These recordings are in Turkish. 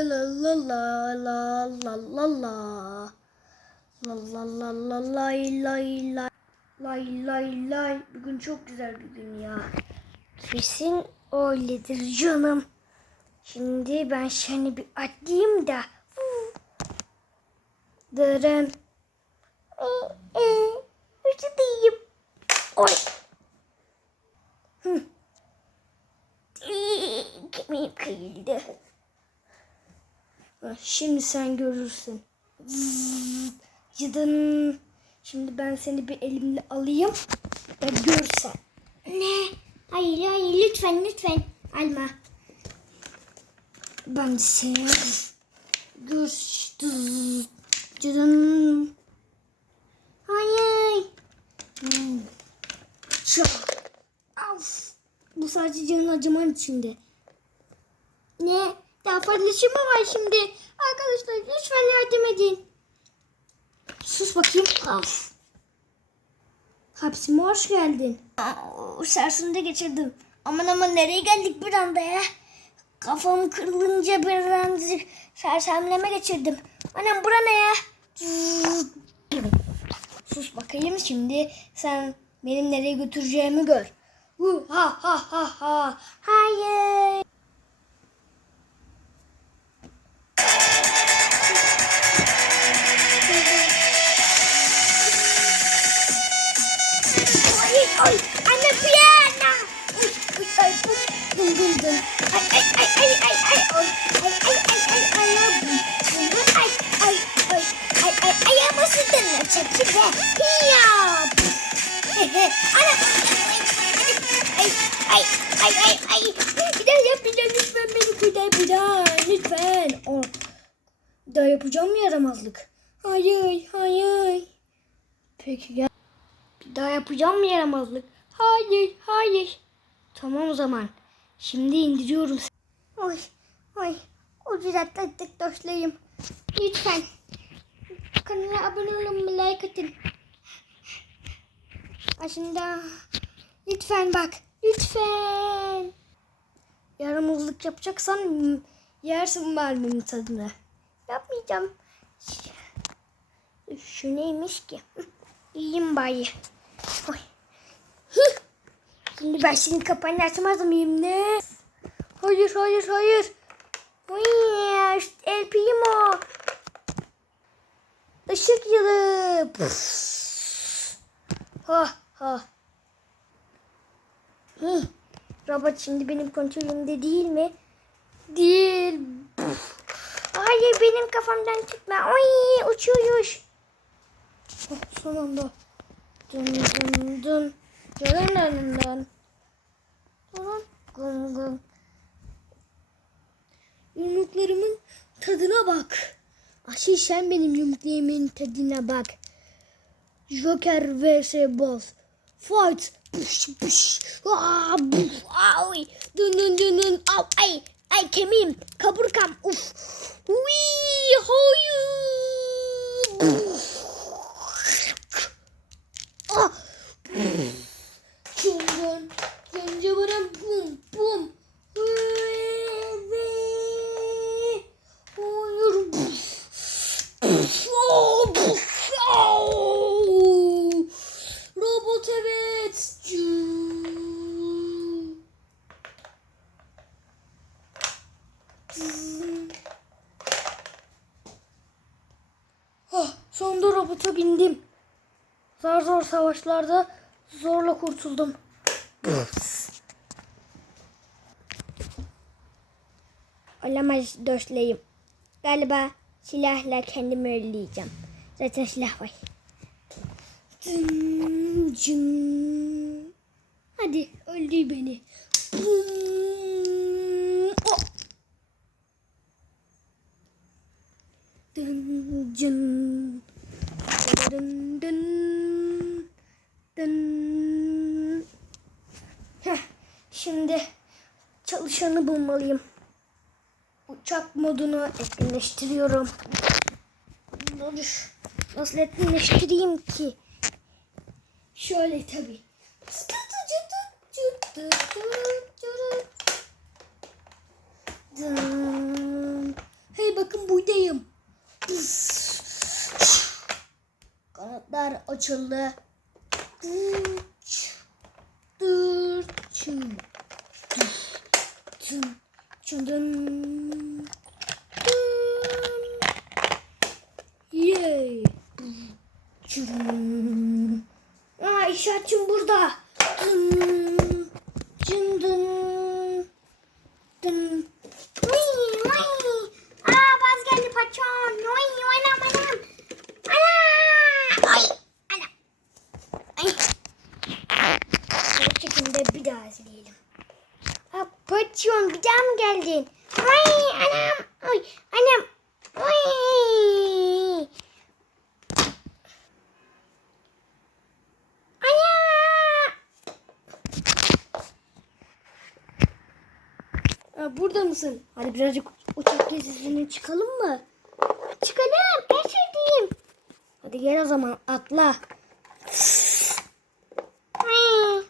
La la la la la la la. La la la la lay lay lay. Lay lay. Bugün çok güzel bir gün ya. Kesin öyledir canım. Şimdi ben seni bir atlayayım da. Dırın. Ee, ee, Uçudayım. Oy. Ee, Kemiğim kıyıldı. Şimdi sen görürsün. Cıdın. Şimdi ben seni bir elimle alayım ve görsen. Ne? Hayır hayır lütfen lütfen. Alma. Ben de seni gör. Zzz, Cıdın. Hayır. Hmm. Çok. Of. Bu sadece canın acıman içinde. Ne? Daha fazlası mı var şimdi? Arkadaşlar lütfen yardım edin. Sus bakayım. Of. Hapsime hoş geldin. Aa, Sersinde geçirdim. Aman aman nereye geldik bir anda ya? Kafam kırılınca bir anda sersemleme geçirdim. Anam bura ne ya? Sus bakayım şimdi sen benim nereye götüreceğimi gör. Hu ha ha ha ha. ay ay. Anne piyana. Uy uy ay. Dum dum dum. Ay ay ay ay ay ay. Ay ay ay ay ay ay. Ay ay ay ay ay. Ayağımı sütünle çekil ve piya. Ana. Ay ay ay ay ay. ay, ay, ay, ay, ay, ay, ay, ay, ay, ay, Bir daha yapacağım lütfen beni kurtar bir daha lütfen. Oh. Bir daha yapacağım yaramazlık. Hayır hayır. Peki gel. Bir daha yapacağım mı yaramazlık? Hayır, hayır. Tamam o zaman. Şimdi indiriyorum. Oy, oy. Ucuzat attık dostlarım. Lütfen. Kanala abone olun, like atın. Aslında lütfen bak. Lütfen. Yaramazlık yapacaksan yersin mermimin tadını. Yapmayacağım. Şu neymiş ki? İyiyim bayi. Oy. Şimdi ben senin kapağını açmaz mıyım ne? Hayır hayır hayır. El Primo. Işık yılı. Ha ha. Hih. Robot şimdi benim kontrolümde değil mi? Değil. Püf. Hayır benim kafamdan çıkma. Oy uçuyor. Oh, son anda. Dın dın dın. Dın dın dın. Dın gın gın. Yumruklarımın tadına bak. Aşil sen benim yumruklarımın tadına bak. Joker vs Boss. Fight. Push push. Aa, buf, ay. Dın dın dın dın. Au, ay. Ay kemiğim. Kaburgam. Uf. Uy, hayır. Ah. Çılgın. Zencefilin pum pum. Hayır. Robot evet. Ah, sonunda robota bindim. Zar zor savaşlarda zorla kurtuldum. Olamaz dostlarım. Galiba silahla kendimi öldüreceğim. Zaten silah var. Dın, cın. Hadi öldür beni. Oh. Dın, cın. Dın, dın, dın. Heh, şimdi çalışanı bulmalıyım. Uçak modunu etkinleştiriyorum. Dur. Nasıl etkinleştireyim ki? Şöyle tabii. Dın. bakın buradayım. Kanatlar açıldı. Dıç, dırçın, dın, çındın, dın. Yay. Çın. Aa işaretim burada. Dın, çın dın, dın. Vıy, vıy. Aa baz geldi patron. Vıy, anam anam. Ana. Ay. Ana. Ay. Bu şekilde bir daha izleyelim. Patron bir daha mı geldin? Vay anam. Ay anam. Vay. Ana. Burada mısın? Hadi birazcık uçak gezisine çıkalım mı? Çıkalım. En sevdiğim. Hadi gel o zaman atla. Ay.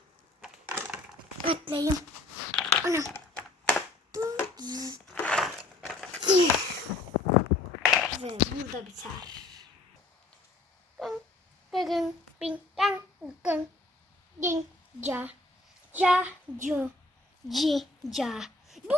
Atlayayım. Ana. Ve burada biter. Gın gın bin gang gın gin ja ja ju ji ja bu